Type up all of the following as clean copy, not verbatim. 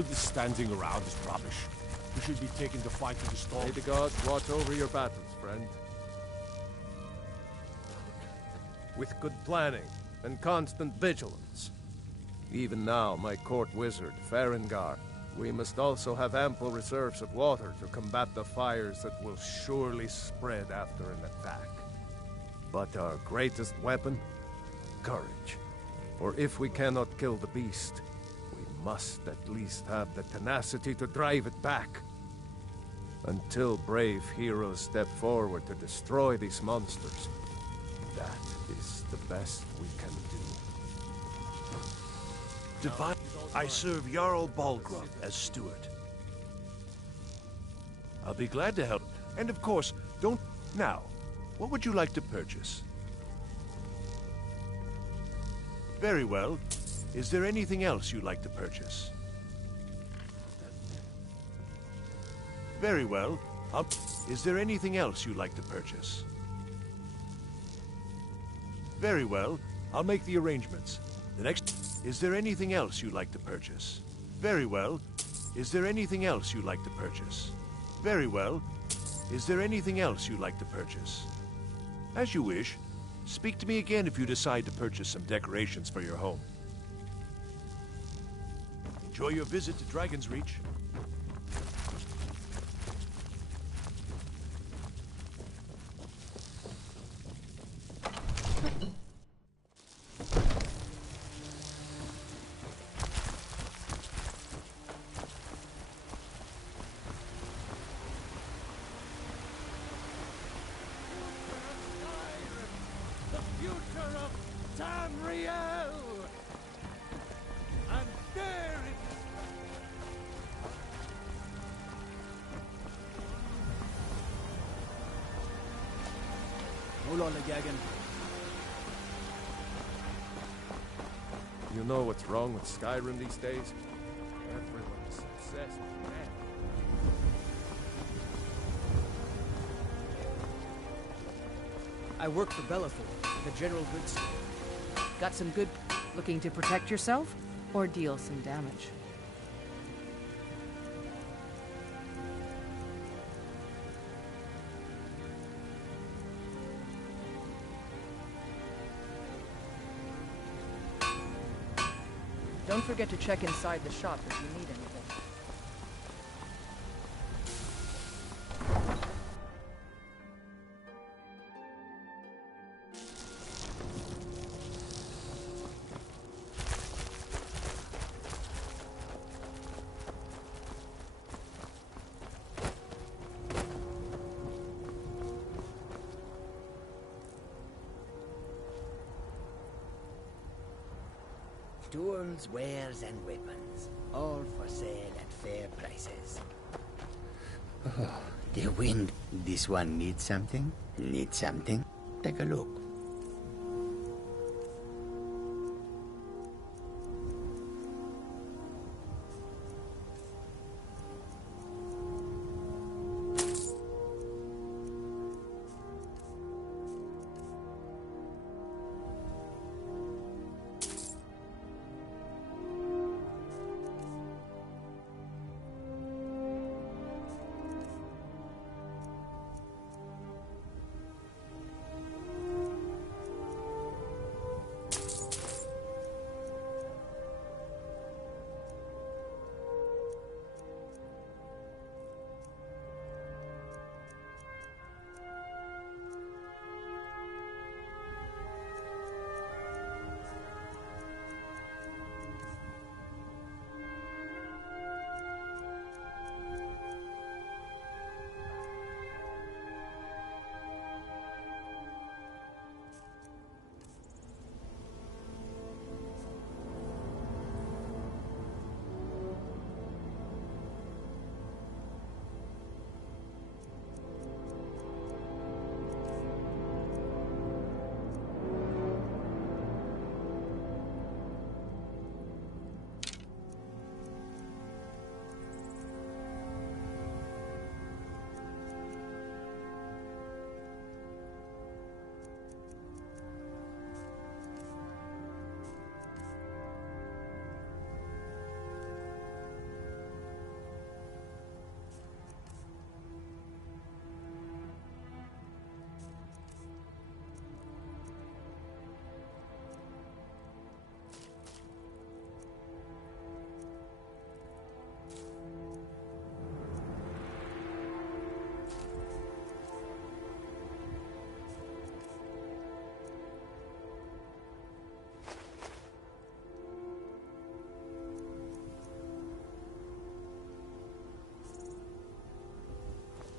All this standing around is rubbish. We should be taking the fight to the storm. May the gods watch over your battles, friend. With good planning and constant vigilance. Even now, my court wizard, Farengar, we must also have ample reserves of water to combat the fires that will surely spread after an attack. But our greatest weapon? Courage. For if we cannot kill the beast, we must at least have the tenacity to drive it back. Until brave heroes step forward to destroy these monsters, that is the best we can do. Divine, I serve Jarl Balgruuf as steward. I'll be glad to help. And of course, don't... Now, what would you like to purchase? Very well. Is there anything else you'd like to purchase? Very well. Is there anything else you'd like to purchase? Very well. I'll make the arrangements. The next... Is there anything else you'd like to purchase? Very well. Is there anything else you'd like to purchase? Very well. Is there anything else you'd like to purchase? As you wish. Speak to me again if you decide to purchase some decorations for your home. Enjoy your visit to Dragon's Reach. You know what's wrong with Skyrim these days? Everyone's obsessed with men. I work for Bellathor, the general goods store. Got some good... Looking to protect yourself or deal some damage? Don't forget to check inside the shop if you need anything. Tools, wares, and weapons, all for sale at fair prices. Oh, the wind. This one needs something? Needs something? Take a look.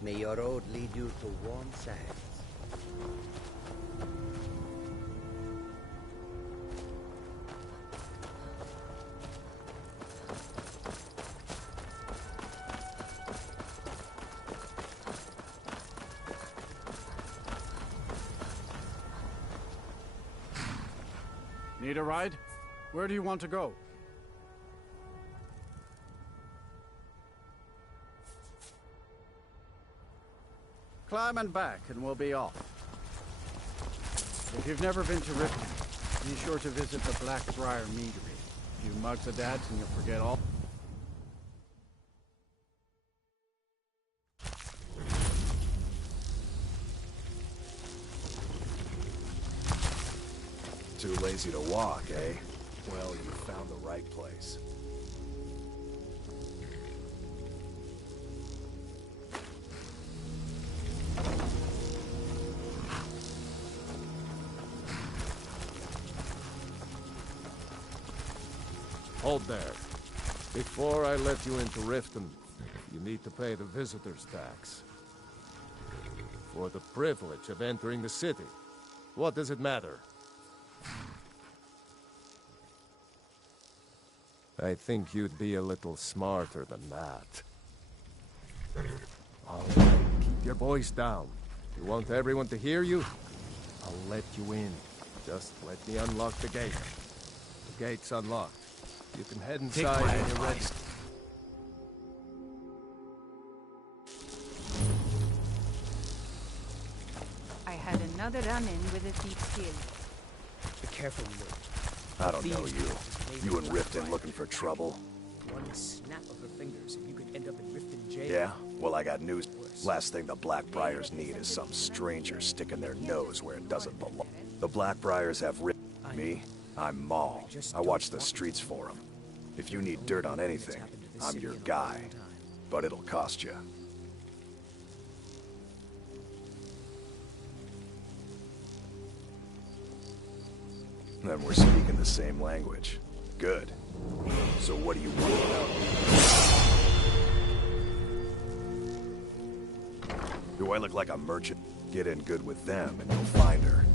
May your road lead you to warm sands. Need a ride? Where do you want to go? Climb and back, and we'll be off. If you've never been to Riften, be sure to visit the Blackbriar Meadery. A few mugs of dads and you'll forget all. Too lazy to walk, eh? Well, you found the right place. Hold there. Before I let you into Riften, you need to pay the visitor's tax. For the privilege of entering the city. What does it matter? I think you'd be a little smarter than that. All right, keep your voice down. You want everyone to hear you? I'll let you in. Just let me unlock the gate. The gate's unlocked. You can head inside when you're ready. I had another run-in with a thief's guild. Be careful, Luke. I don't know you. You in Riften looking for trouble? One snap of her fingers and you could end up in Riften jail. Yeah? Well, I got news. Last thing the Blackbriars need is some stranger sticking their nose where it doesn't belong. The Blackbriars have me. I'm Maul. I watch the streets for them. If you need dirt on anything, I'm your guy. But it'll cost you. Then we're speaking the same language. Good. So what do you want? Do I look like a merchant? Get in good with them and you'll find her.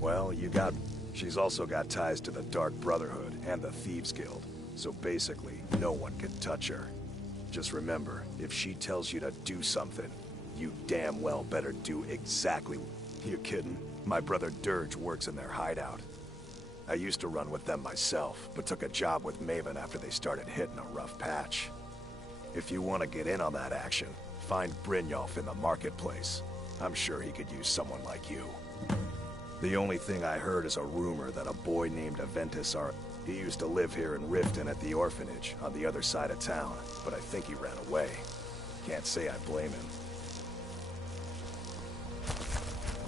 Well, you got... She's also got ties to the Dark Brotherhood and the Thieves Guild. So basically, no one can touch her. Just remember, if she tells you to do something, you damn well better do exactly... You kidding? My brother Dirge works in their hideout. I used to run with them myself, but took a job with Maven after they started hitting a rough patch. If you want to get in on that action, find Brynjolf in the marketplace. I'm sure he could use someone like you. The only thing I heard is a rumor that a boy named Aventus He used to live here in Riften at the orphanage on the other side of town, but I think he ran away. Can't say I blame him.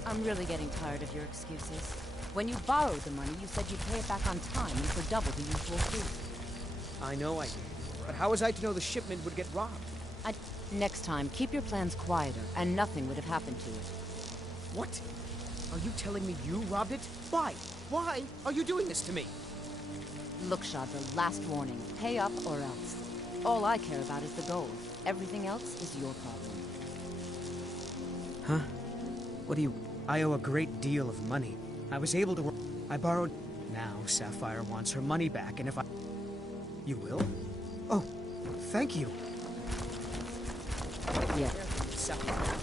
I'm really getting tired of your excuses. When you borrowed the money, you said you'd pay it back on time and for double the usual fee. I know I did. But how was I to know the shipment would get robbed? Next time, keep your plans quieter, and nothing would have happened to it. What? Are you telling me you robbed it? Why? Why are you doing this to me? Look, Shadra, last warning. Pay up or else. All I care about is the gold. Everything else is your problem. Huh? What do you... I owe a great deal of money. I was able to work... I borrowed... Now Sapphire wants her money back, and if I... You will? Oh, thank you. Yeah. Sapphire.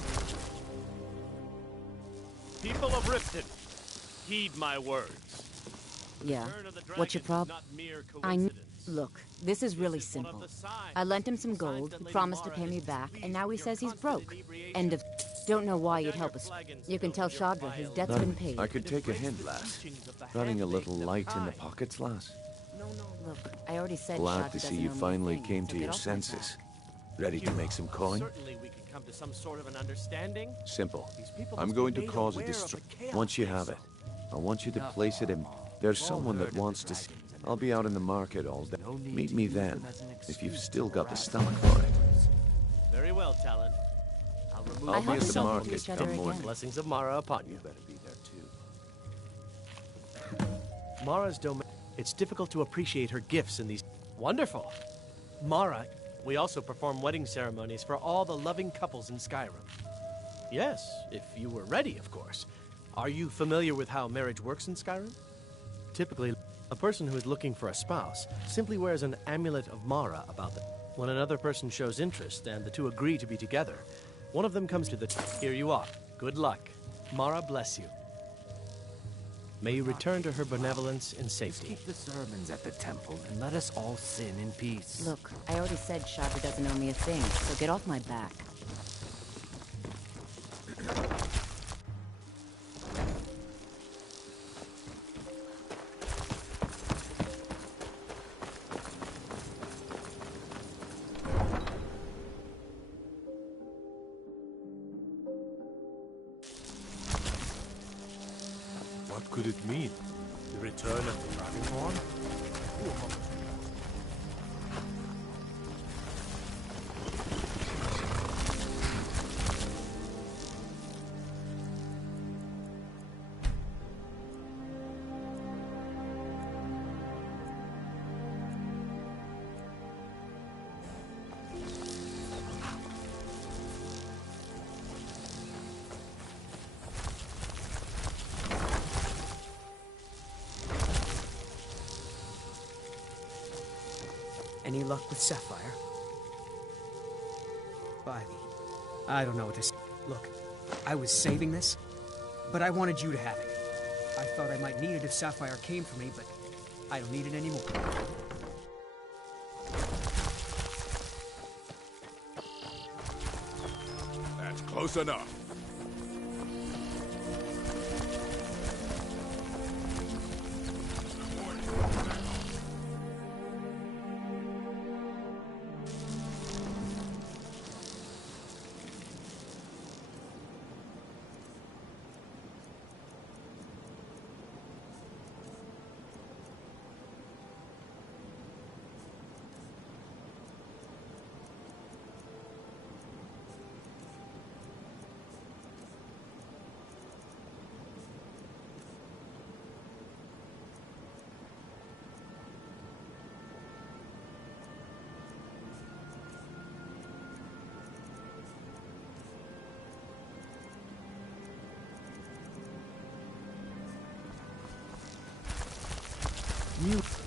People of Riften, heed my words. Yeah. What's your problem? Look, this is really simple. I lent him some gold, he promised to pay me back, and now he says he's broke. End of... Don't know why you'd help us. You can tell Shadra his debt's been paid. I could take a hint, lass. Running a little light in the pockets, lass. Look, I already said Glad Shadra to see doesn't you owe me finally things, came so to get your off my senses. back. Ready to make some coin? Certainly we can come to some sort of an understanding. Simple. These people I'm must going be to made cause a aware of distraction. the chaos Once you they have it, saw. I want you to place it in... There's someone that wants to see... I'll be out in the market all day. Meet me then, if you've still got the stomach for it. Very well, Talon. I'll remove I'll be at the myself from market these come come morning. again. blessings of Mara upon you. Better be there too. Mara's domain. It's difficult to appreciate her gifts in these. Wonderful. Mara, We also perform wedding ceremonies for all the loving couples in Skyrim. Yes, if you were ready, of course. Are you familiar with how marriage works in Skyrim? Typically, a person who is looking for a spouse simply wears an amulet of Mara about them. When another person shows interest and the two agree to be together, one of them comes to the... Here you are. Good luck. Mara bless you. May you return to her benevolence in safety. Keep the sermons at the temple and let us all sin in peace. Look, I already said Shadra doesn't owe me a thing, so get off my back. What could it mean? The return of the Dragonborn? Any luck with Sapphire? Ivy, I don't know what this... Look, I was saving this, but I wanted you to have it. I thought I might need it if Sapphire came for me, but I don't need it anymore. That's close enough.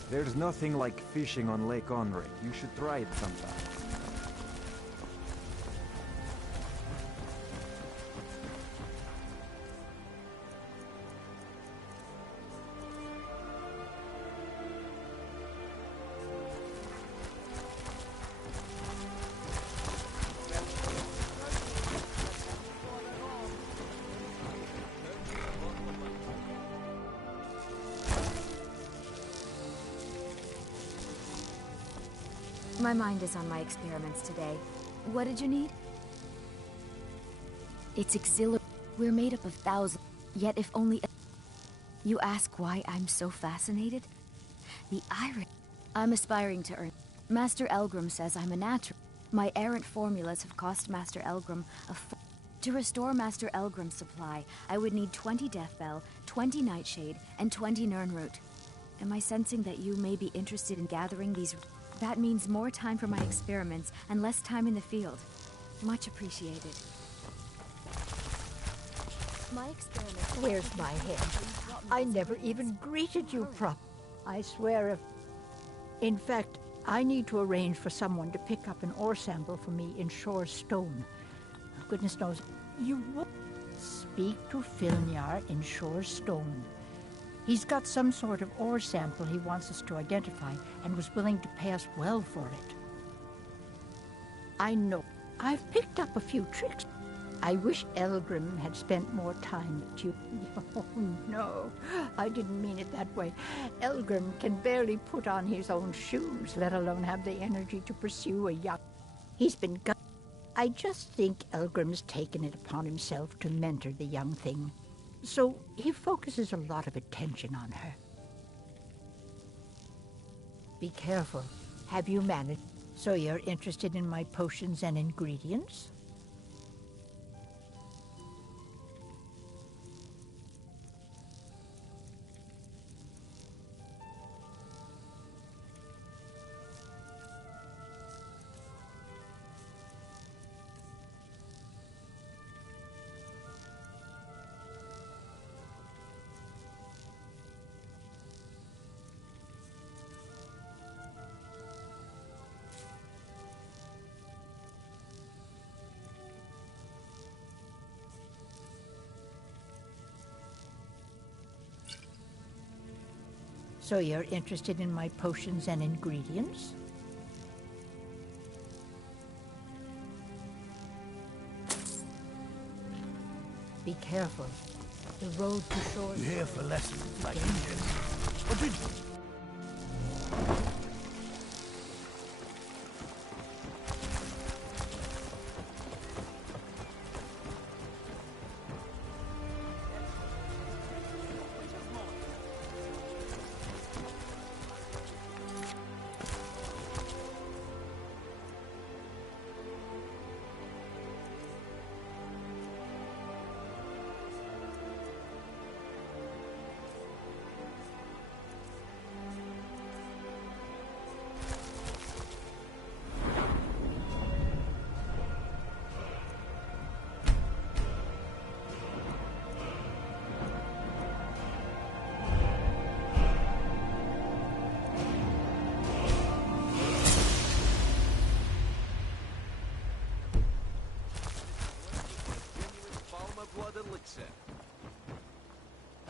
There's nothing like fishing on Lake Onrey. You should try it sometime. My mind is on my experiments today. What did you need? It's exhilarating. We're made up of thousands, yet if only... You ask why I'm so fascinated? The irony. I'm aspiring to earn... Master Elgrim says I'm a natural. My errant formulas have cost Master Elgrim To restore Master Elgrim's supply, I would need 20 Deathbell, 20 Nightshade, and 20 Nirnroot. Am I sensing that you may be interested in gathering these... That means more time for my experiments and less time in the field. Much appreciated. My experiments... Where's my head? I never even greeted you I swear if... In fact, I need to arrange for someone to pick up an ore sample for me in Shore Stone. Goodness knows, you won't speak to Filnyar in Shore Stone. He's got some sort of ore sample he wants us to identify and was willing to pay us well for it. I know. I've picked up a few tricks. I wish Elgrim had spent more time with you. Oh, no. I didn't mean it that way. Elgrim can barely put on his own shoes, let alone have the energy to pursue a young... He's been... I just think Elgrim's taken it upon himself to mentor the young thing. So he focuses a lot of attention on her. Be careful. Have you managed? So you're interested in my potions and ingredients? So you're interested in my potions and ingredients? Be careful. The road to shore... You here for lessons like this? What did you...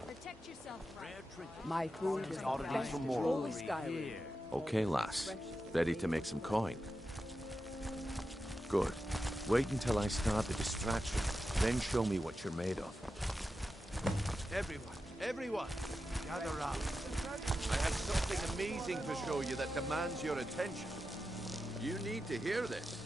Protect yourself, right? My food is best for more. Skyrim. Okay, lass. Ready to make some coin? Good. Wait until I start the distraction, then show me what you're made of. Everyone, gather round. I have something amazing to show you that demands your attention. You need to hear this.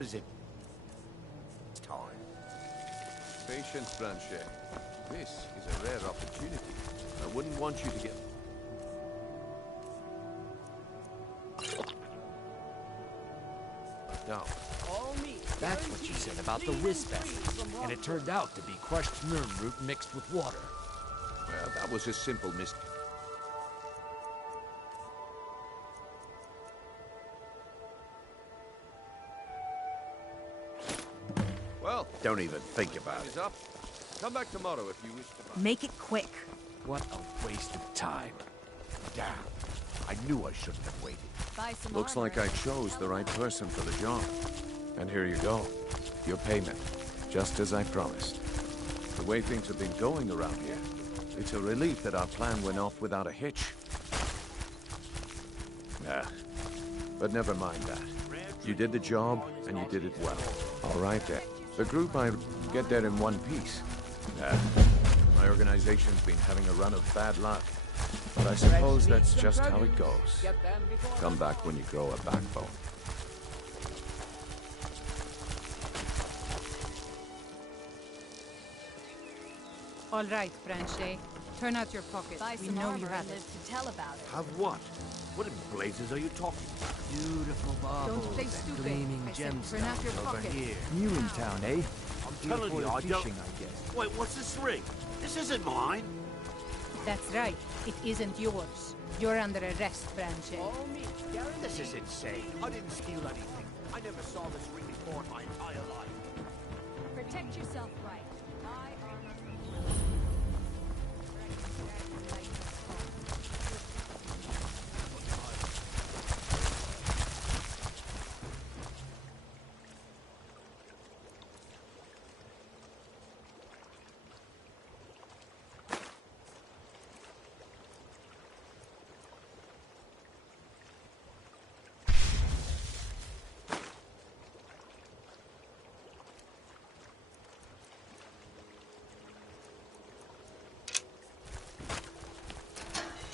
Is it time? Patience, Blanchet. This is a rare opportunity. I wouldn't want you to get... down. That's what you said about the wristband. And it turned out to be crushed nerm root mixed with water. Well, that was a simple mistake. Well, don't even think about it. Up. Come back tomorrow if you wish to buy. Make it quick. What a waste of time. Damn. I knew I shouldn't have waited. Looks like I chose the right person for the job. And here you go. Your payment. Just as I promised. The way things have been going around here, it's a relief that our plan went off without a hitch. Nah. But never mind that. You did the job, and you did it well. All right then. The group I get there in one piece. Nah. My organization's been having a run of bad luck. But I suppose that's just how it goes. Come back when you grow a backbone. All right, Blanchet. Turn out your pockets. We know you have it. To tell about it. Have what? What in blazes are you talking about? Beautiful baubles Don't play and stupid. gleaming I said turn out your gemstones over pockets. here. New in town, eh? I'm telling you, I don't... Fishing, I guess. Wait, what's this ring? This isn't mine. That's right. It isn't yours. You're under arrest, Blanchet. This is insane. I didn't steal anything. I never saw this ring before in my entire life. Protect yourself right.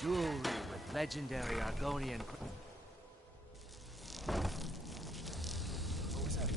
Jewelry with legendary Argonian... What was that?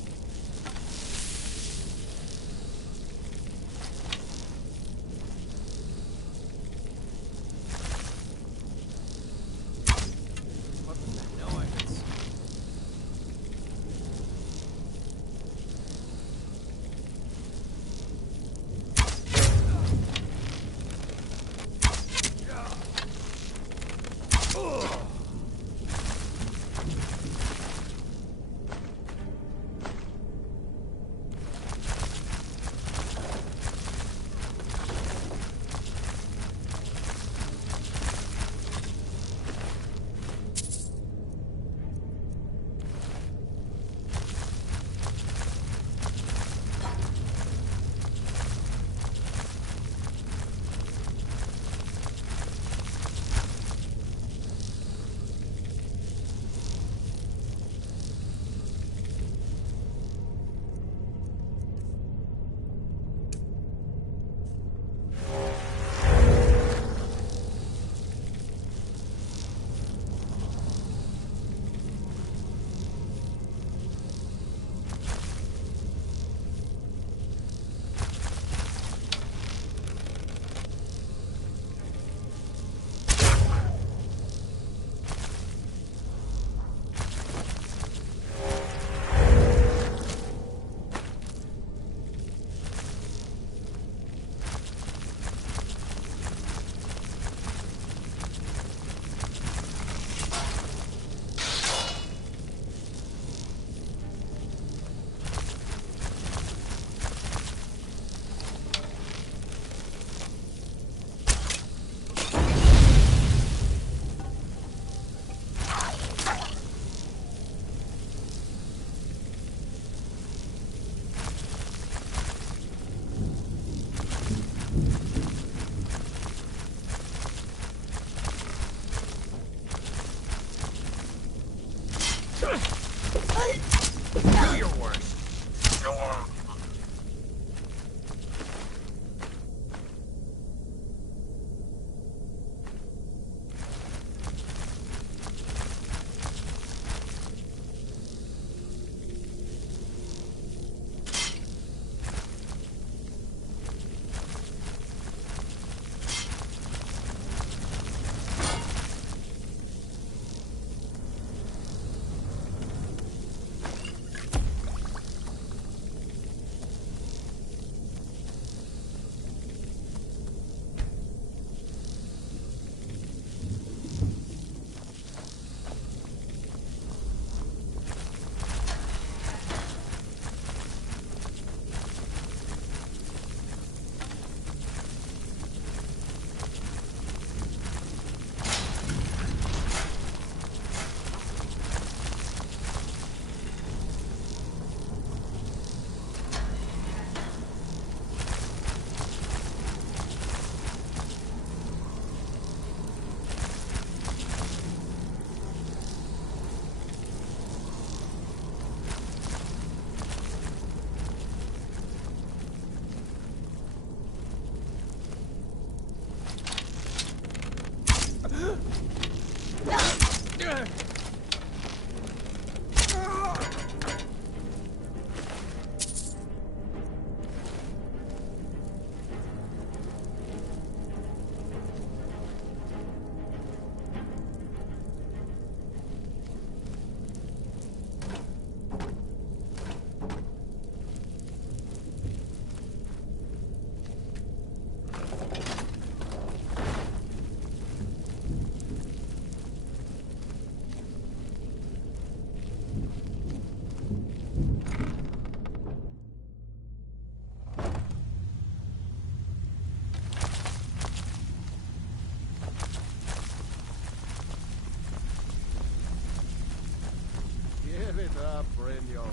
up, Brynjo.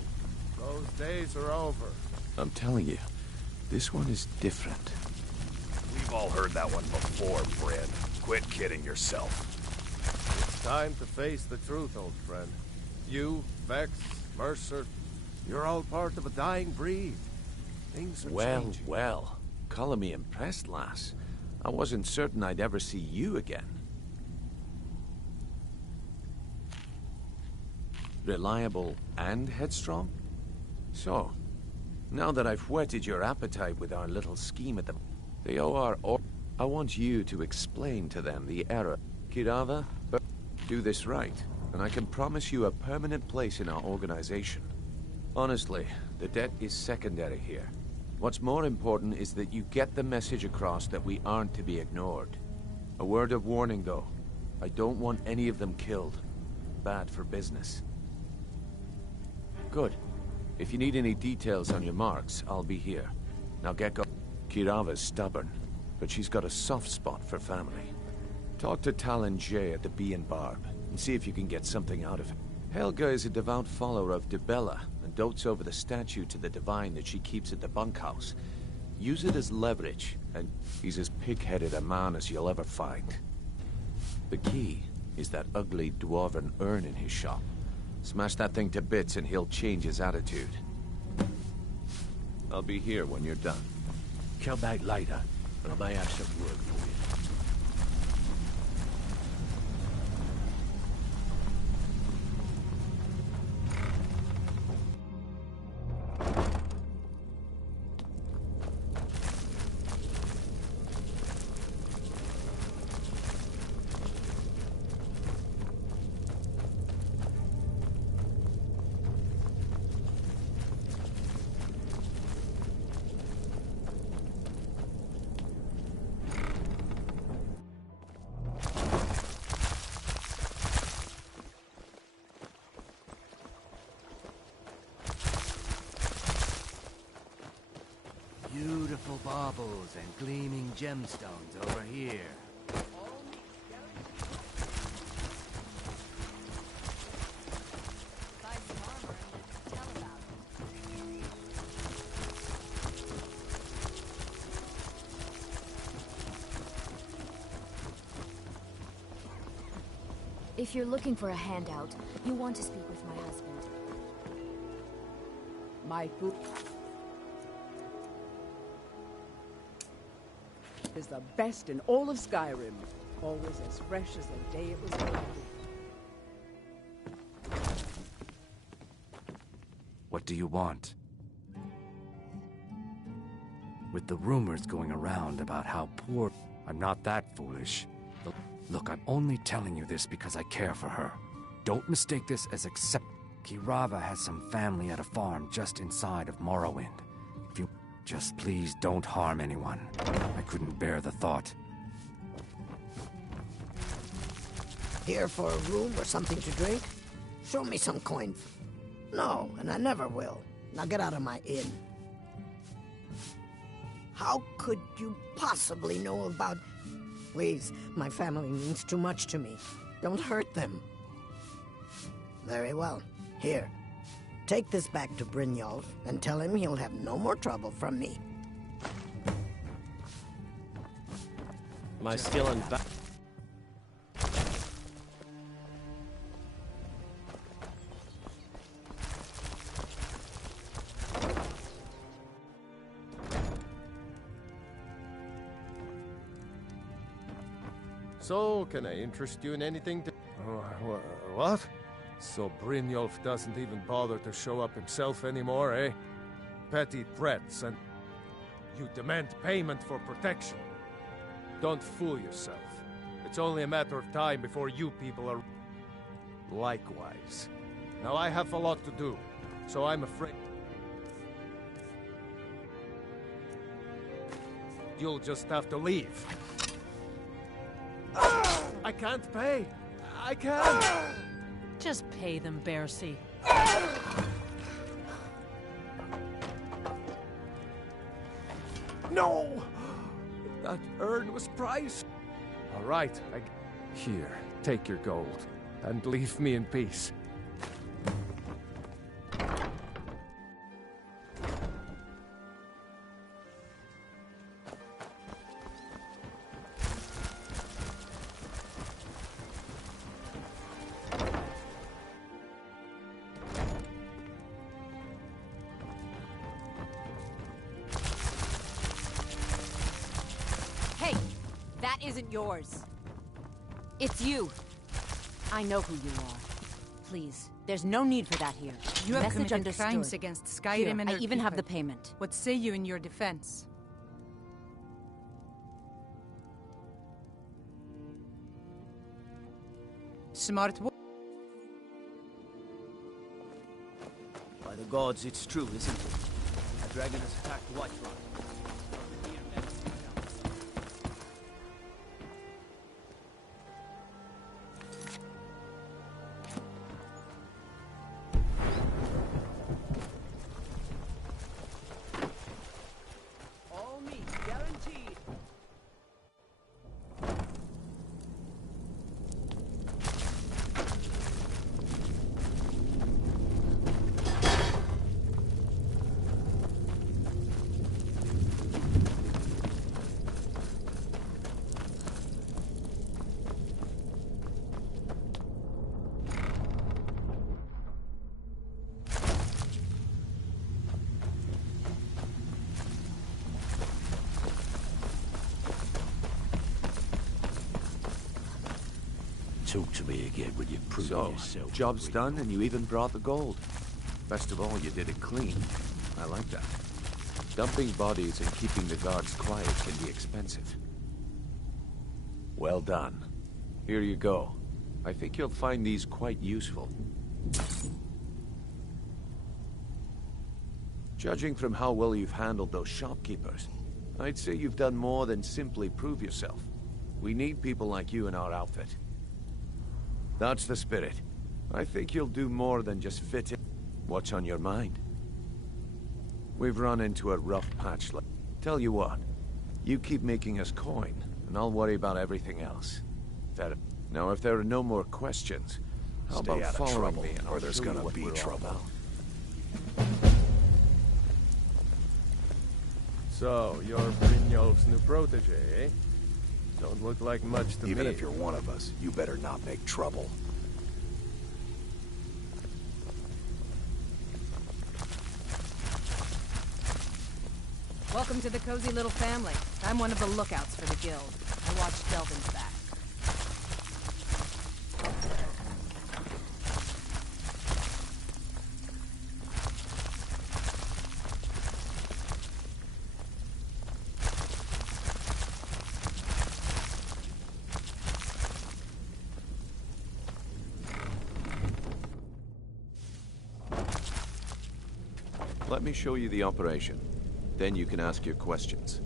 Those days are over. I'm telling you, this one is different. We've all heard that one before, Bryn. Quit kidding yourself. It's time to face the truth, old friend. You, Vex, Mercer, you're all part of a dying breed. Things are changing. Well. Calling me impressed, lass. I wasn't certain I'd ever see you again. Reliable and headstrong? So, now that I've whetted your appetite with our little scheme at the OR, I want you to explain to them the error. Kirava, do this right, and I can promise you a permanent place in our organization. Honestly, the debt is secondary here. What's more important is that you get the message across that we aren't to be ignored. A word of warning, though. I don't want any of them killed. Bad for business. Good. If you need any details on your marks, I'll be here. Now get going. Kirava's stubborn, but she's got a soft spot for family. Talk to Talon J at the Bee and Barb, and see if you can get something out of it. Helga is a devout follower of Dibella, and dotes over the statue to the divine that she keeps at the bunkhouse. Use it as leverage, and he's as pig-headed a man as you'll ever find. The key is that ugly dwarven urn in his shop. Smash that thing to bits and he'll change his attitude. I'll be here when you're done. Come back later, and I may have some work for you. Beautiful baubles and gleaming gemstones over here. If you're looking for a handout, you want to speak with my husband. My food is the best in all of Skyrim. Always as fresh as the day it was made. What do you want? With the rumors going around about how poor... I'm not that foolish. Look, I'm only telling you this because I care for her. Don't mistake this as accept... Kirava has some family at a farm just inside of Morrowind. If you... Just please don't harm anyone. I couldn't bear the thought. Here for a room or something to drink? Show me some coin. No, and I never will. Now get out of my inn. How could you possibly know about... Please, my family means too much to me. Don't hurt them. Very well. Here. Take this back to Brynjolf and tell him he'll have no more trouble from me. Am I still in back? So, can I interest you in anything? What? So Brynjolf doesn't even bother to show up himself anymore, eh? Petty threats and... You demand payment for protection. Don't fool yourself. It's only a matter of time before you people are... Likewise. Now I have a lot to do, so I'm afraid... You'll just have to leave. I can't pay. I can't. Just pay them, Bercy. No! That urn was priced. All right, Here, take your gold, and leave me in peace. isn't yours. It's you. I know who you are. Please, there's no need for that here. You have Message committed understood. crimes against Skyrim Here, and I her even have the people. payment. What say you in your defense? Smart wo- By the gods, it's true, isn't it? A dragon has attacked Whiterun. All meat, guaranteed. Talk to me again when you've proven So, yourself. job's done and you even brought the gold. Best of all, you did it clean. I like that. Dumping bodies and keeping the guards quiet can be expensive. Well done. Here you go. I think you'll find these quite useful. Judging from how well you've handled those shopkeepers, I'd say you've done more than simply prove yourself. We need people like you in our outfit. That's the spirit. I think you'll do more than just fit in. What's on your mind? We've run into a rough patch. Tell you what, you keep making us coin, and I'll worry about everything else. Fair. Now, if there are no more questions, how Stay about out of following trouble, me and or I'll there's show you gonna what be we're all trouble. about. So, you're Brynjolf's new protege, eh? Don't look like much to me. Even if you're one of us, you better not make trouble. Welcome to the cozy little family. I'm one of the lookouts for the guild. I watch Delvin's back. Let me show you the operation. Then you can ask your questions.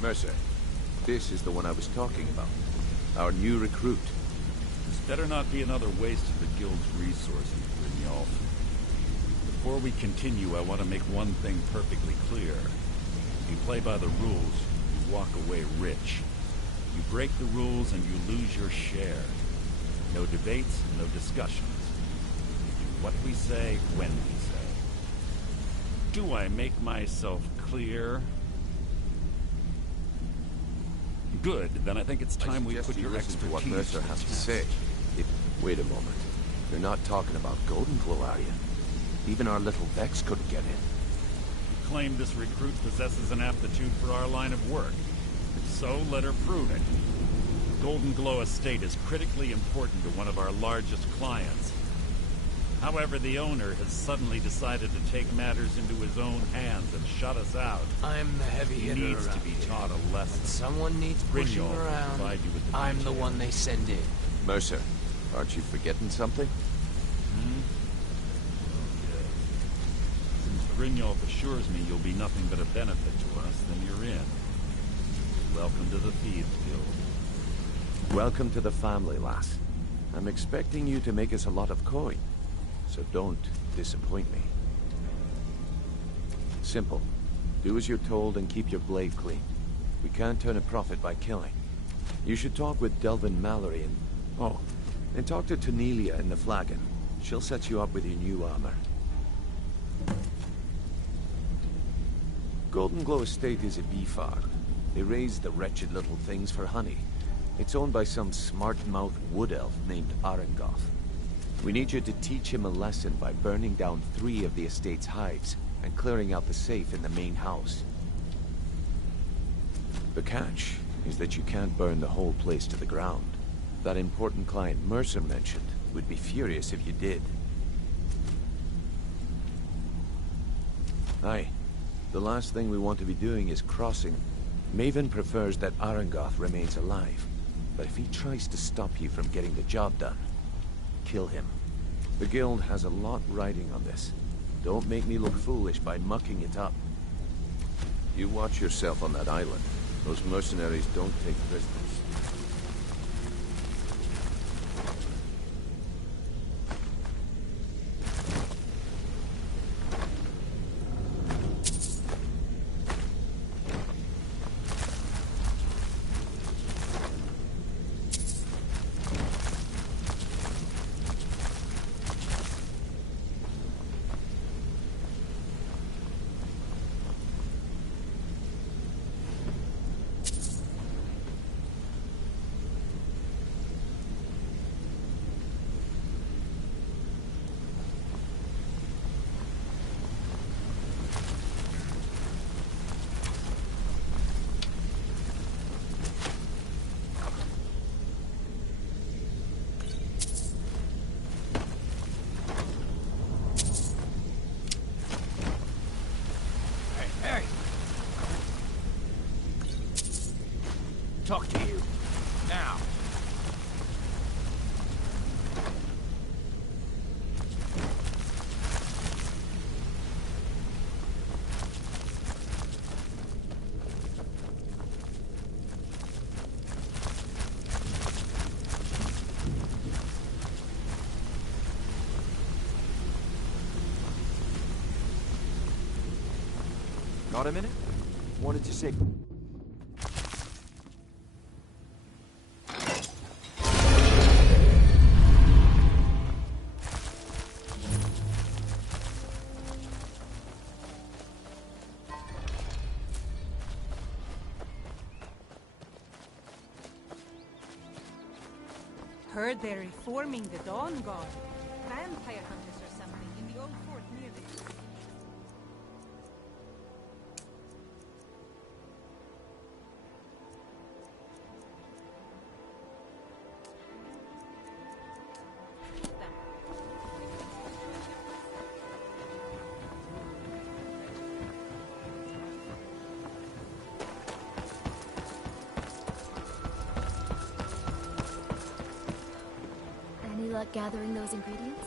Mercer, this is the one I was talking about. Our new recruit. This better not be another waste of the guild's resources, Brynjolf. Before we continue, I want to make one thing perfectly clear. If you play by the rules, you walk away rich. You break the rules and you lose your share. No debates, no discussions. We do what we say, when we say. Do I make myself clear? Good, then I think it's time we put your listen to what expertise Mercer to has to test. say. Wait a moment. You're not talking about Golden Glow, are you? Even our little Vex couldn't get in. You claim this recruit possesses an aptitude for our line of work. If so, let her prove it. The Golden Glow estate is critically important to one of our largest clients. However, the owner has suddenly decided to take matters into his own hands and shut us out. I'm the heavy hitter He needs to around be here. taught a lesson. Someone needs pushing Brynjolf will around. provide you with the I'm the details. one they send in. Mercer, aren't you forgetting something? Since Brynjolf assures me you'll be nothing but a benefit to us, then you're in. Welcome to the Thieves Guild. Welcome to the family, lass. I'm expecting you to make us a lot of coin, so don't disappoint me. Simple. Do as you're told and keep your blade clean. We can't turn a profit by killing. You should talk with Delvin Mallory and... Oh, and talk to Tanelia in the Flagon. She'll set you up with your new armor. Golden Glow Estate is a bee farm. They raise the wretched little things for honey. It's owned by some smart-mouthed wood elf named Arengoth. We need you to teach him a lesson by burning down 3 of the estate's hives and clearing out the safe in the main house. The catch is that you can't burn the whole place to the ground. That important client Mercer mentioned would be furious if you did. Aye. The last thing we want to be doing is crossing. Maven prefers that Arengoth remains alive, but if he tries to stop you from getting the job done, kill him. The guild has a lot riding on this. Don't make me look foolish by mucking it up. You watch yourself on that island. Those mercenaries don't take prisoners. Talk to you. Now. Got a minute? Wanted to say... Heard they're reforming the Dawn Guard. Vampire hunters or something in the old fort near this. Any luck gathering those ingredients?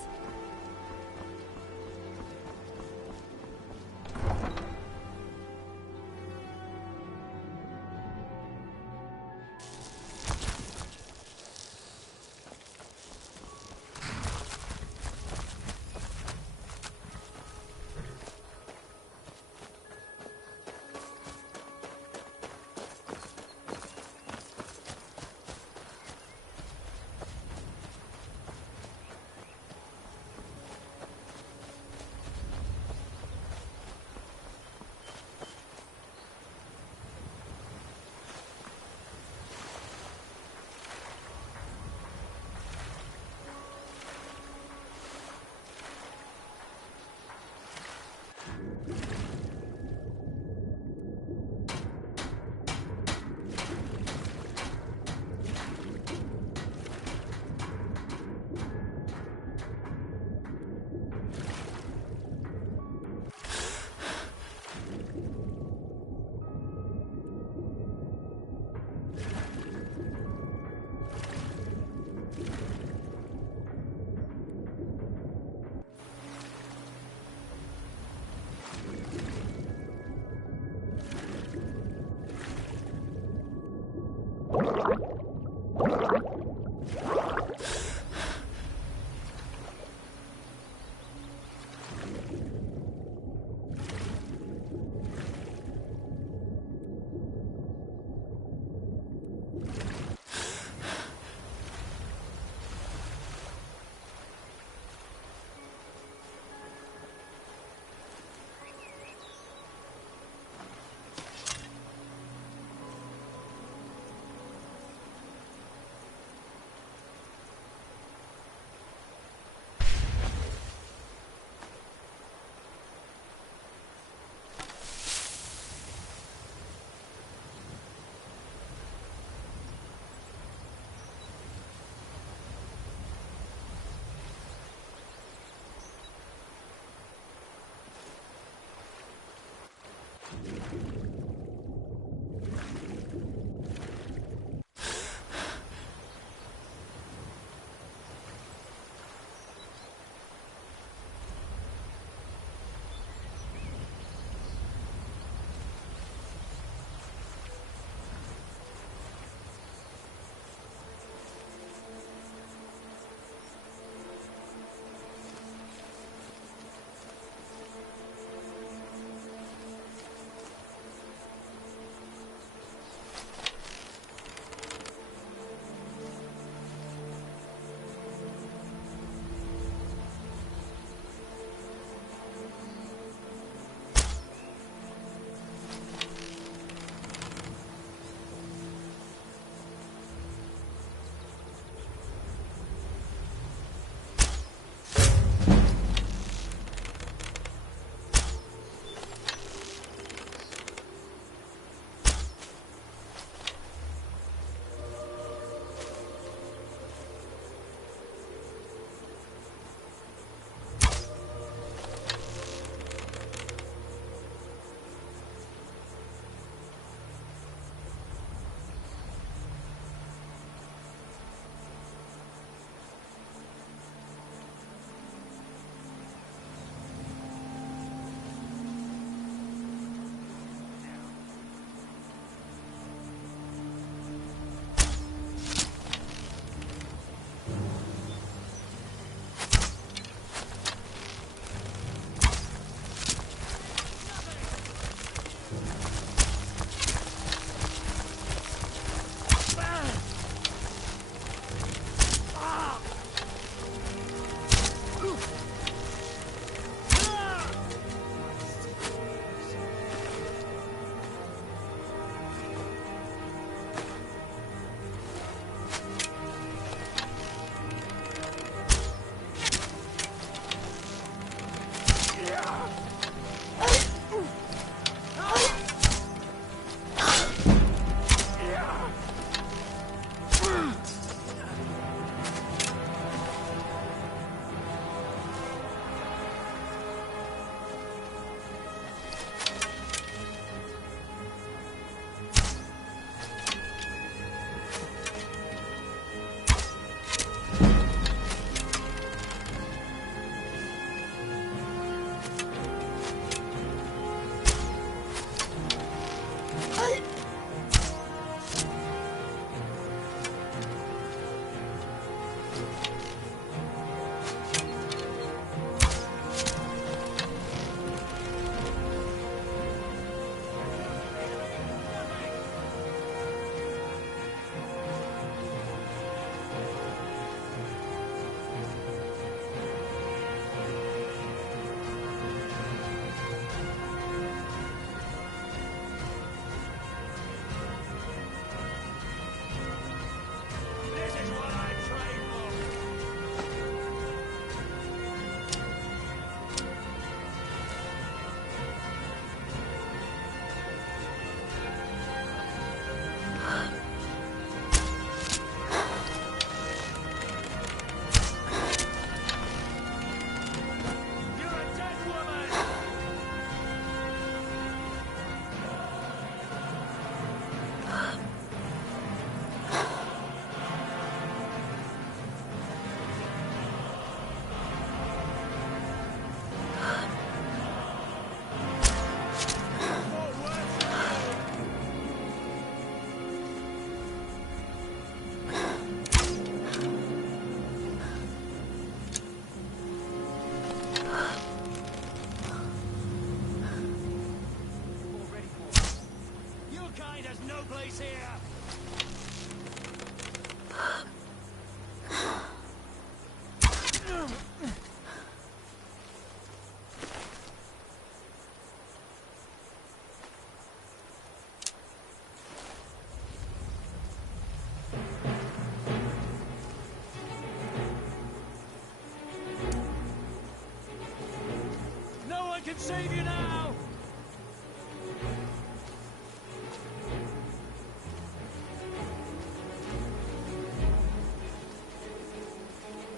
can save you now!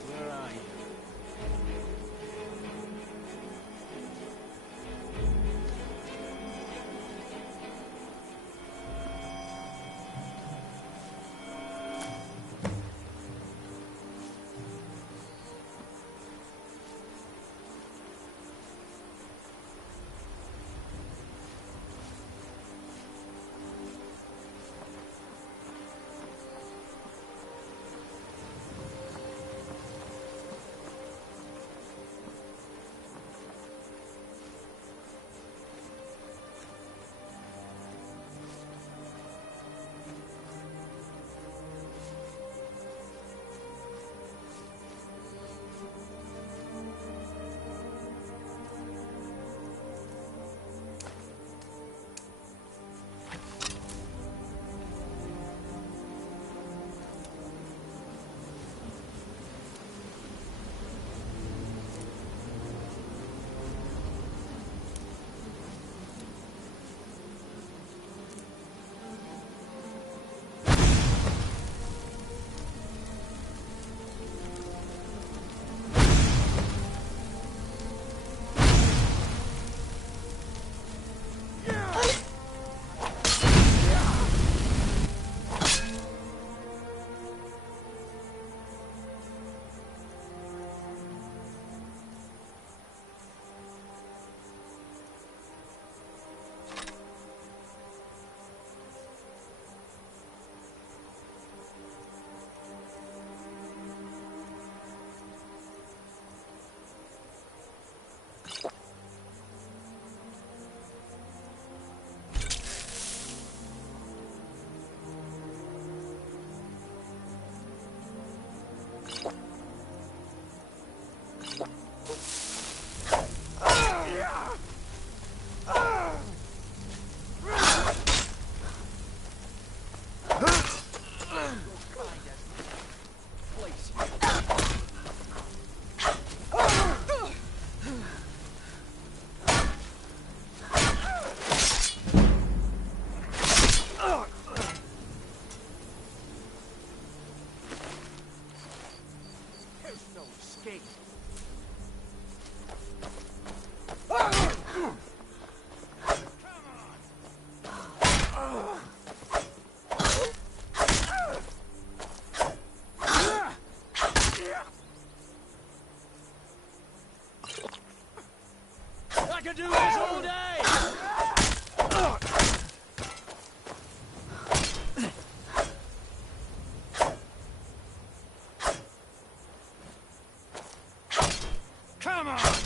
Where are you? gate. I could do this all day! Come on!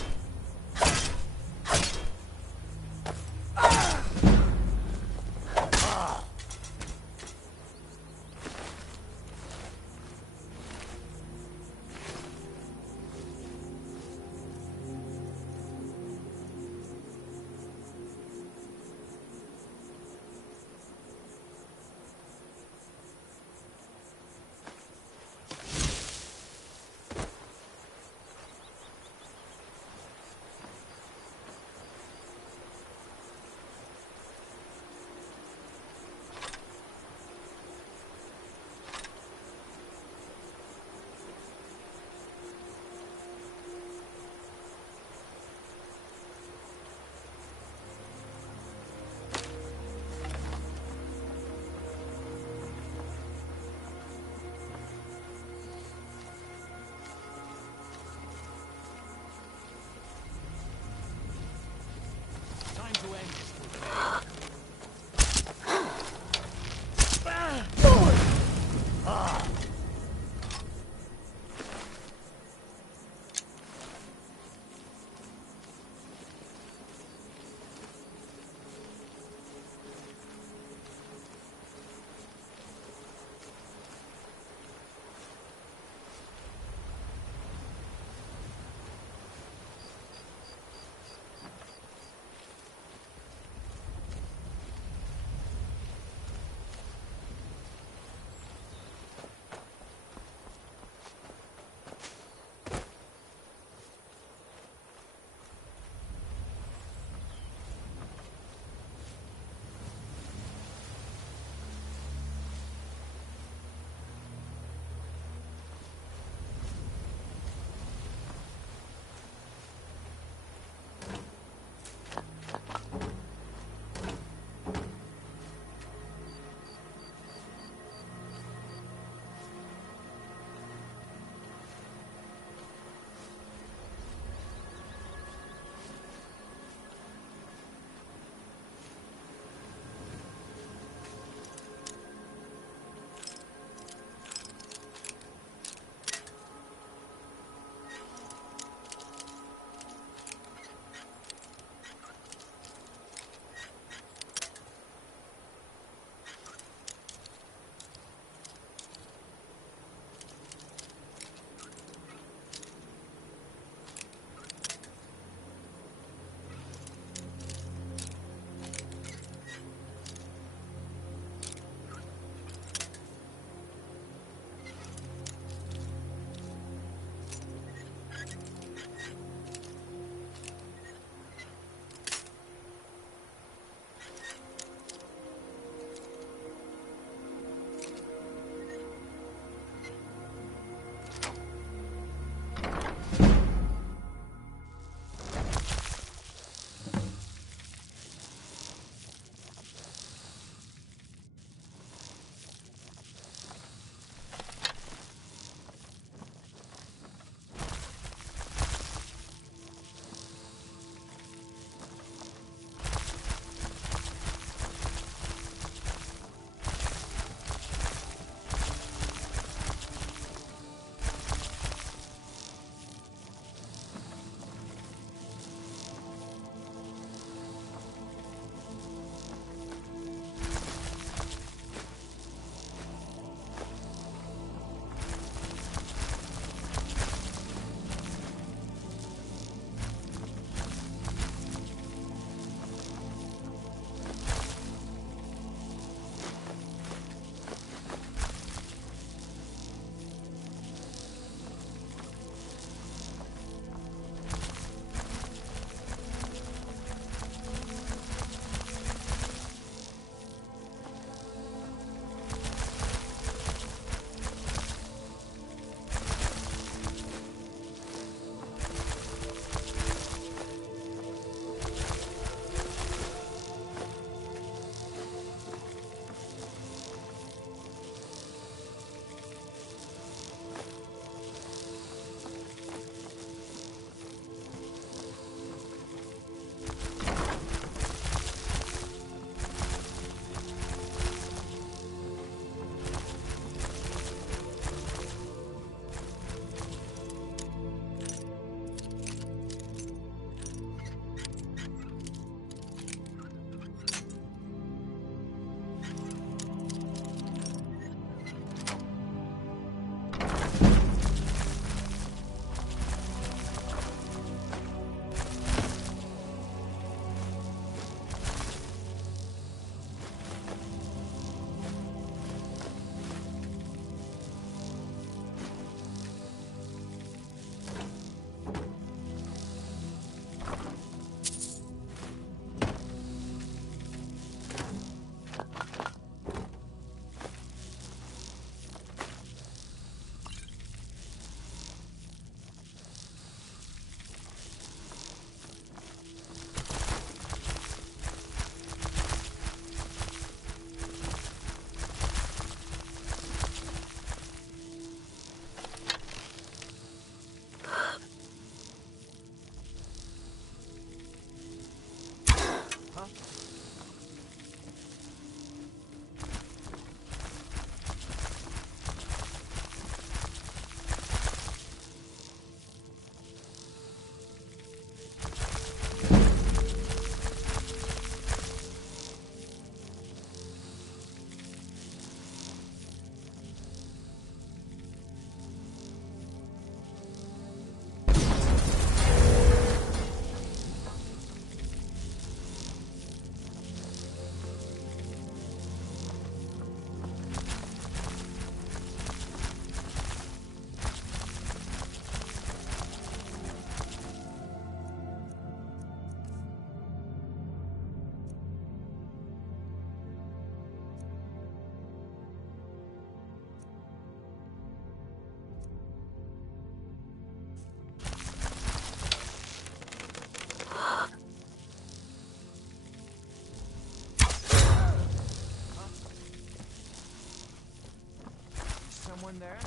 there?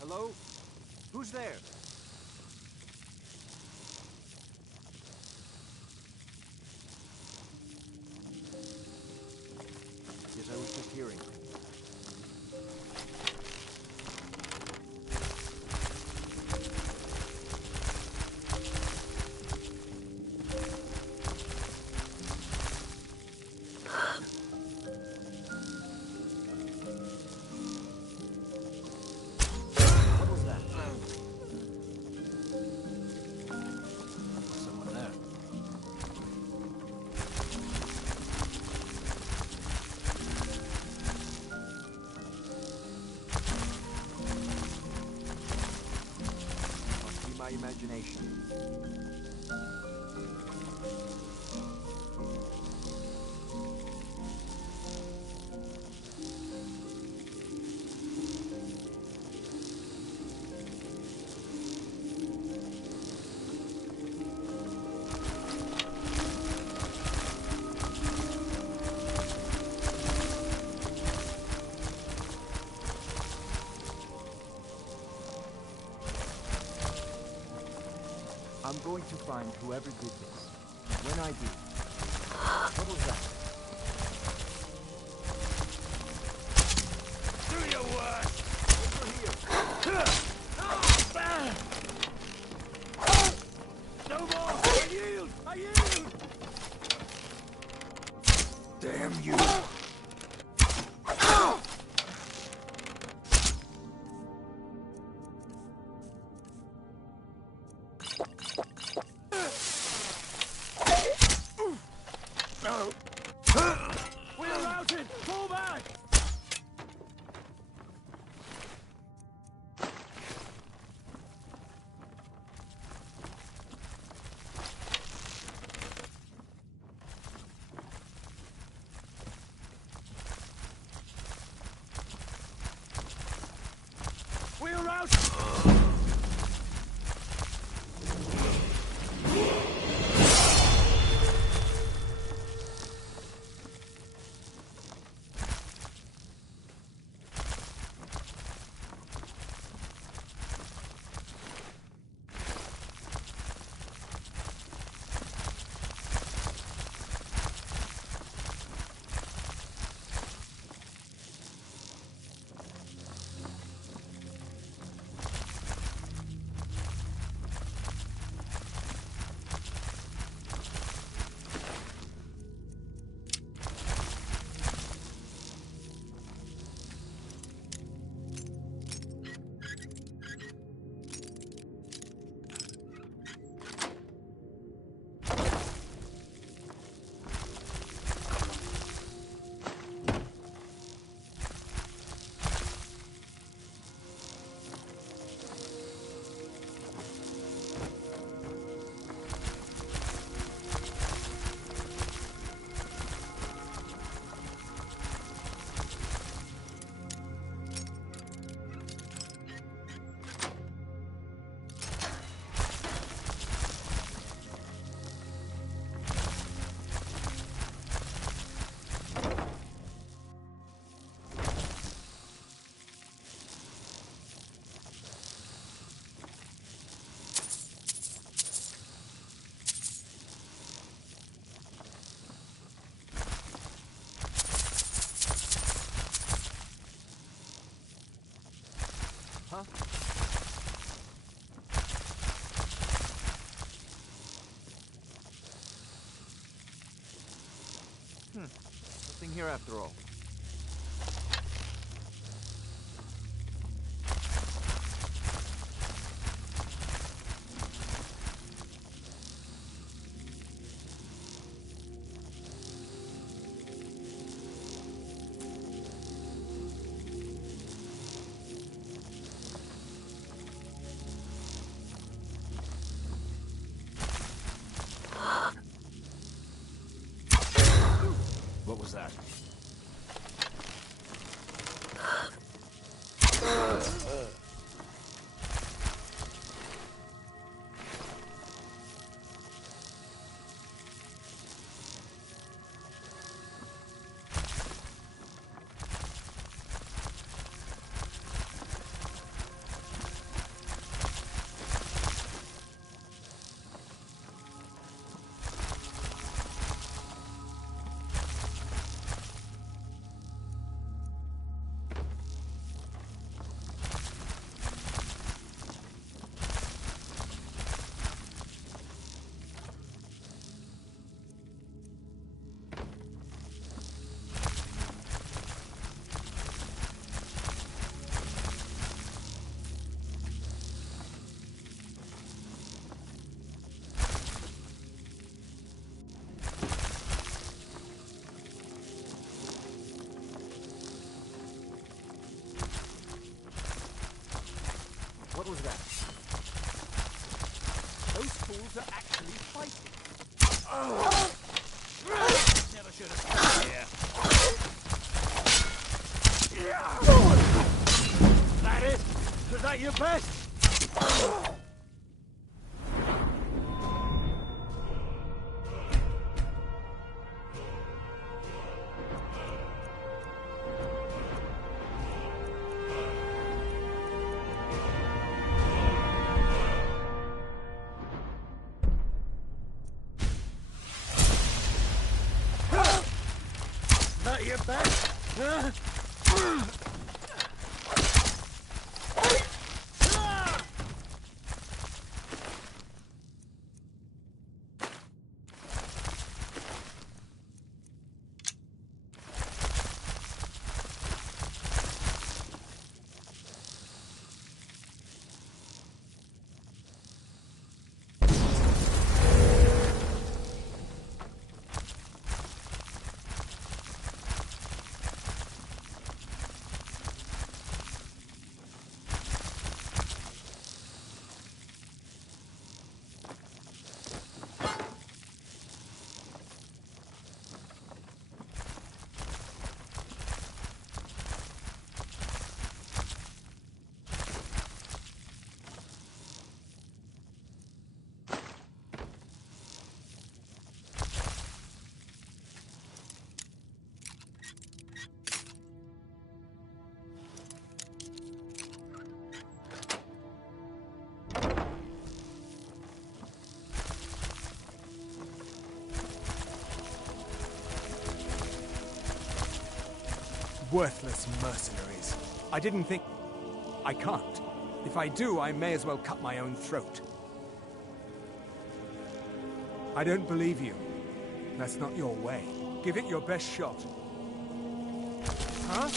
Hello? Who's there? Yes, I was just hearing. What was that? Someone there. Must be my imagination. I'm going to find whoever did this. When I do... What was that? Do your work! Over here! No more! I yield! I yield! Damn you! We're routed! Pull back! We're routed! Huh? Nothing here after all. What was that? Never should have come here. That it? Is that your best? That your best? Huh? Worthless mercenaries. I didn't think... I can't. If I do, I may as well cut my own throat. I don't believe you. That's not your way. Give it your best shot. Huh?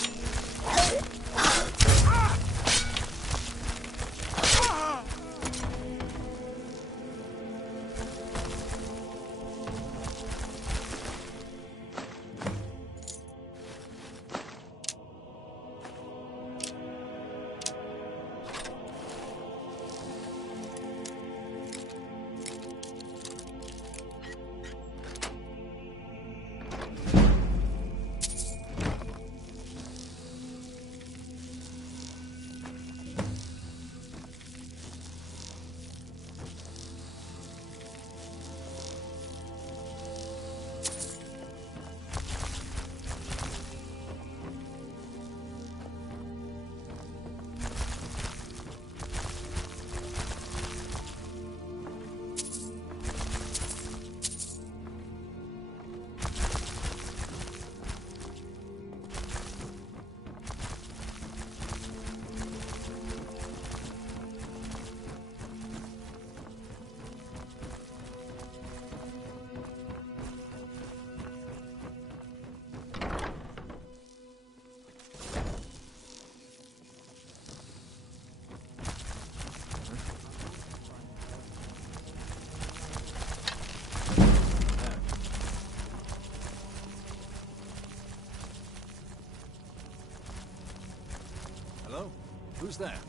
Hello? Who's there?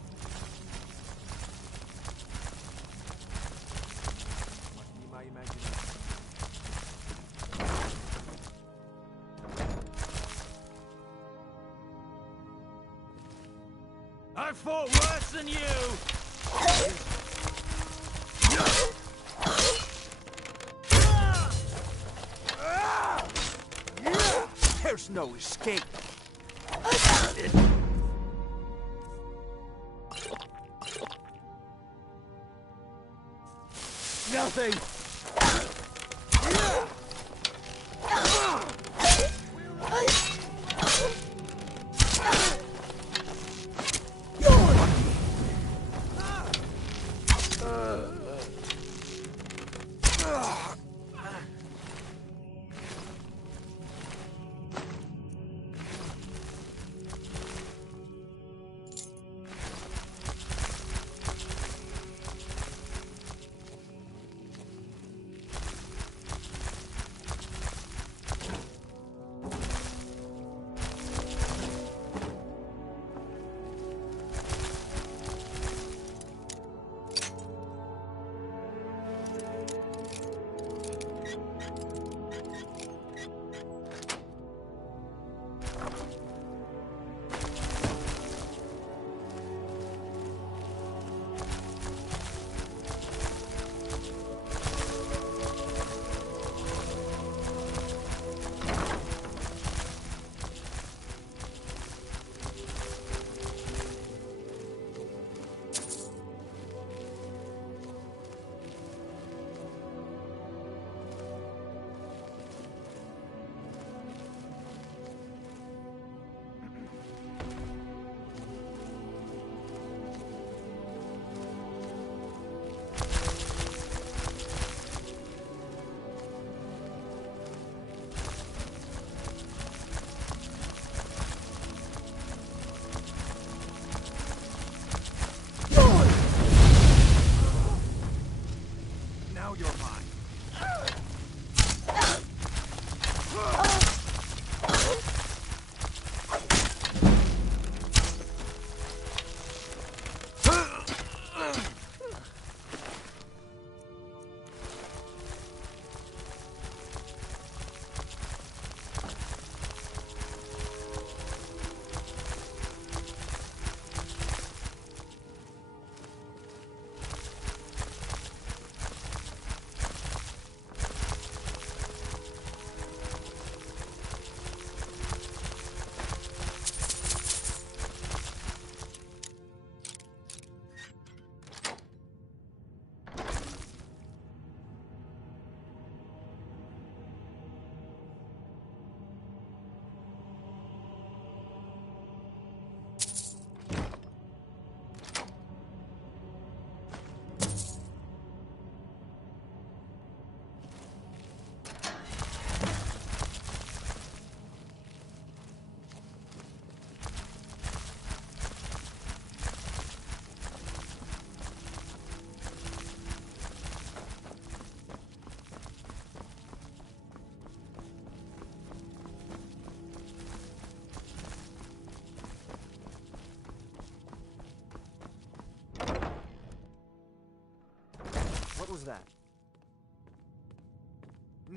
Must be my imagination. I fought worse than you! There's no escape. Nothing!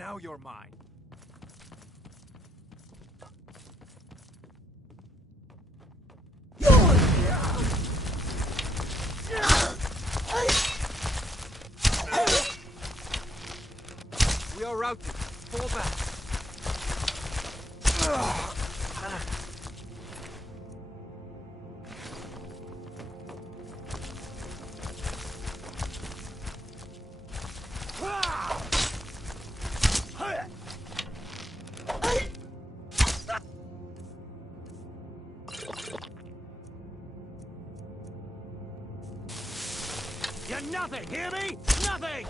now you're mine. We are routed. Fall back. You're nothing, hear me? Nothing!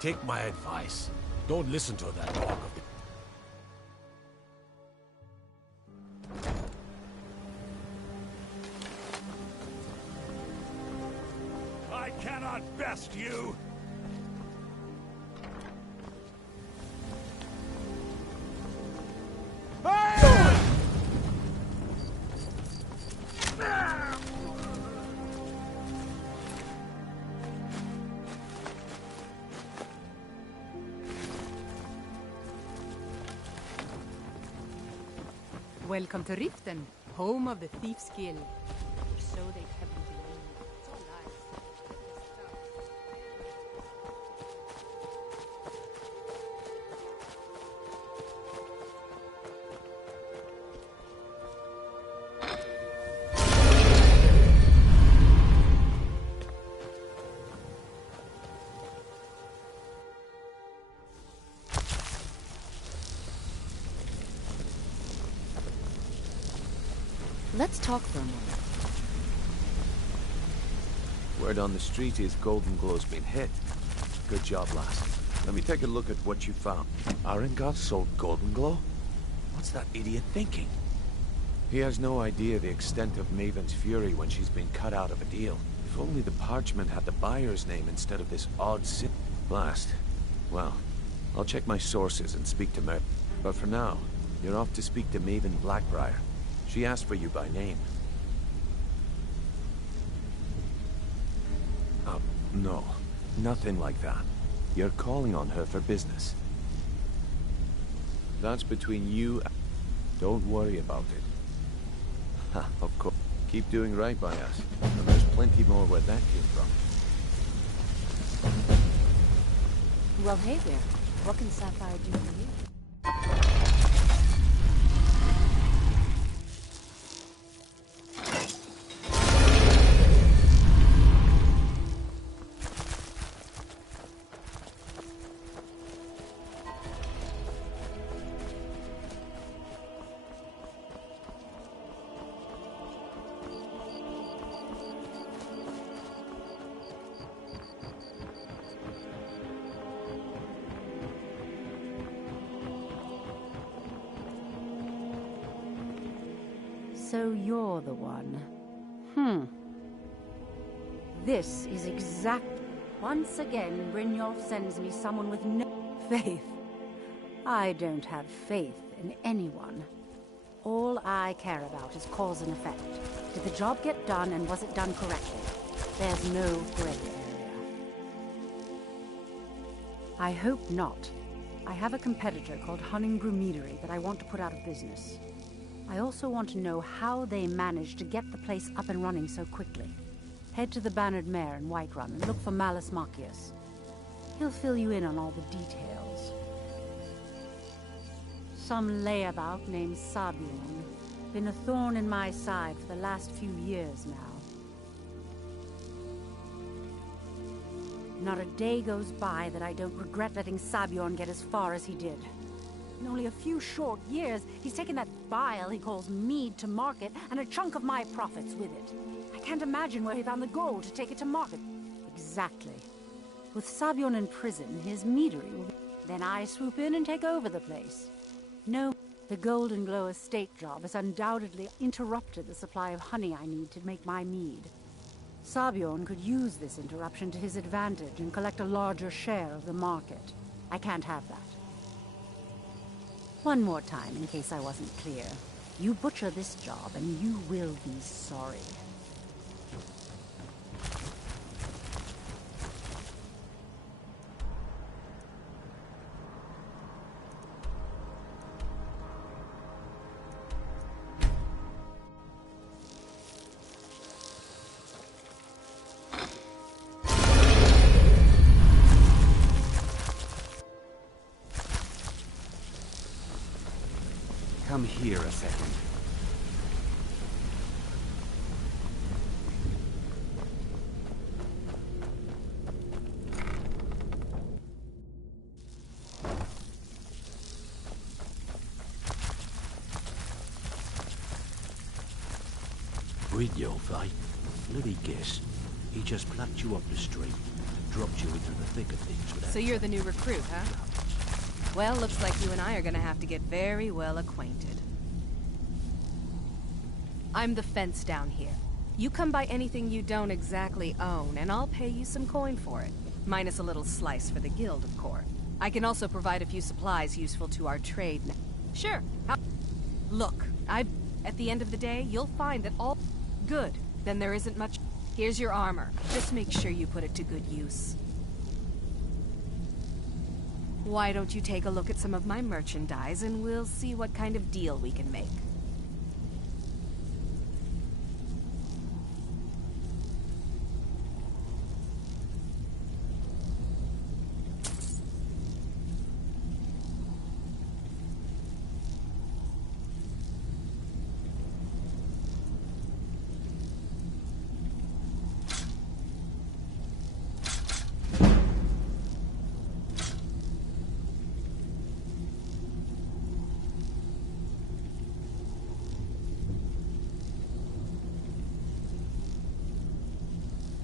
Take my advice. Don't listen to that dog of the... I cannot best you! Welcome to Riften, home of the Thieves Guild. Or so they have been believed. It's all lies. Let's talk for a moment. Word on the street is Golden Glow's been hit. Good job, lass. Let me take a look at what you found. Arengar sold Golden Glow? What's that idiot thinking? He has no idea the extent of Maven's fury when she's been cut out of a deal. If only the parchment had the buyer's name instead of this odd blast. Well, I'll check my sources and speak to Mer. But for now, you're off to speak to Maven Blackbriar. She asked for you by name. No. Nothing like that. You're calling on her for business. That's between you and... Don't worry about it. Ha, of course. Keep doing right by us. And there's plenty more where that came from. Well, hey there. What can Sapphire do for you? So you're the one. This is exact... Once again, Brynjolf sends me someone with no faith. I don't have faith in anyone. All I care about is cause and effect. Did the job get done, and was it done correctly? There's no gray area. I hope not. I have a competitor called Hunningbrew Meadery that I want to put out of business. I also want to know how they managed to get the place up and running so quickly. Head to the Bannered Mare in Whiterun and look for Malus Macius. He'll fill you in on all the details. Some layabout named Sabion. Been a thorn in my side for the last few years now. Not a day goes by that I don't regret letting Sabion get as far as he did. In only a few short years, he's taken that bile he calls mead to market, and a chunk of my profits with it. I can't imagine where he found the gold to take it to market. Exactly. With Sabion in prison, his meadery will be... Then I swoop in and take over the place. No, the Golden Glow estate job has undoubtedly interrupted the supply of honey I need to make my mead. Sabion could use this interruption to his advantage and collect a larger share of the market. I can't have that. One more time, in case I wasn't clear. You butcher this job, and you will be sorry. Come here a second. Brynjolf, eh? Let me guess. He just plucked you off the street and dropped you into the thick of things without... So you're the new recruit, huh? Well, looks like you and I are gonna have to get very well acquainted. I'm the fence down here. You come by anything you don't exactly own, and I'll pay you some coin for it. Minus a little slice for the guild, of course. I can also provide a few supplies useful to our trade. Sure. Look, at the end of the day, you'll find that all... Good. Then there isn't much... Here's your armor. Just make sure you put it to good use. Why don't you take a look at some of my merchandise, and we'll see what kind of deal we can make.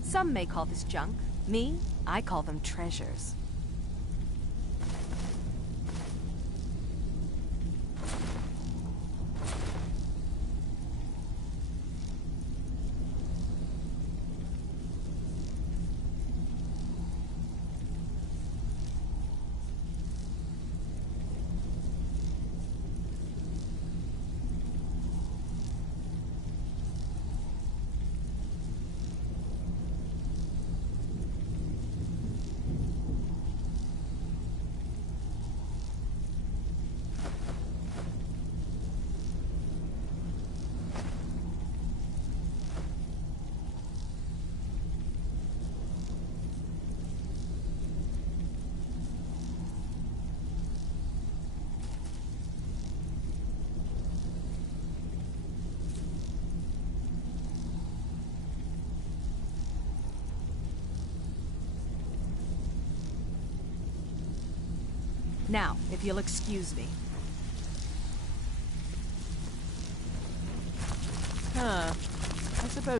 Some may call this junk. Me, I call them treasures. Now, if you'll excuse me. Huh.